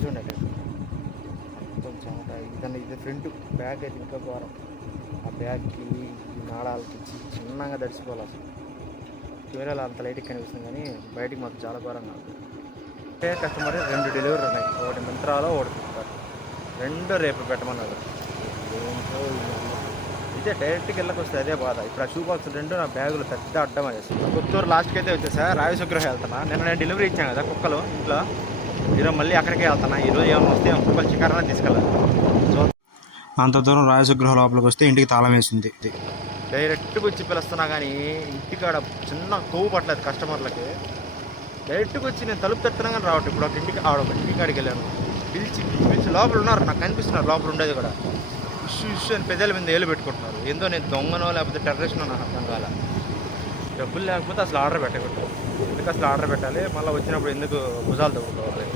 చూడండి మొత్తం చెమట. ఇది ఫ్రంట్ బ్యాగ్ అయితే ఇంకా ఘోరం. ఆ బ్యాగ్కి ఈ నాళాలకి చిన్నగా తడిసిపోవాలి అసలు. కెమెరాలో అంత లైట్కి కనిపిస్తుంది కానీ బయటికి మాకు చాలా ఘోరంగా ఉంది. ఒకే కస్టమర్ 2 డెలివరీ ఉన్నాయి. ఒకటి మింత్రాలో ఒకటి ఫ్లిప్కార్ట్. 2 రేపు పెట్టమన్నాడు. ఏంటో ఇదే డైరెక్ట్గా వెళ్ళకి వస్తే అదే బాధ. ఇప్పుడు ఆ షూ బాక్స్ 2 నా బ్యాగులు పెద్ద అడ్డం వేస్తుంది. కొత్తూరు లాస్ట్కి అయితే వచ్చేసా. రాయసుగ్రహం వెళ్తున్నా. నిన్న నేను డెలివరీ ఇచ్చాను కదా కుక్కలు ఇంట్లో. ఈరోజు మళ్ళీ అక్కడికే వెళ్తున్నా. ఈరోజు ఏమైనా వస్తే కుక్కలు చికెన్ తీసుకెళ్ళాలి. సో అంత దూరం రాజశుగ్రహ లోపలికి వస్తే ఇంటికి తాళం వేసింది. డైరెక్ట్గా వచ్చి పిలుస్తున్నా కానీ ఇంటికాడ చిన్న కొవ్వు పట్టలేదు కస్టమర్లకి. డైరెక్ట్గా వచ్చి నేను తలుపు తట్టున్నా కానీ రావట్లేదు. ఇప్పుడు ఒక ఇంటికి ఇంటికాడికి వెళ్ళాను. పిలిచి లోపల ఉన్నారు, నాకు కనిపిస్తున్నారు లోపల ఉండేది కూడా. ఇష్యూ అని పెద్దల మీద ఏలు పెట్టుకుంటున్నారు. ఏందో నేను దొంగనో లేకపోతే టెర్రరిస్ట్నో నాకు అర్థం కాల. డబ్బులు లేకపోతే అసలు ఆర్డర్ పెట్టకూడదు. ఎందుకు అసలు ఆర్డర్ పెట్టాలి? మళ్ళీ వచ్చినప్పుడు ఎందుకు భుజాలు తగ్గుకోవాలి?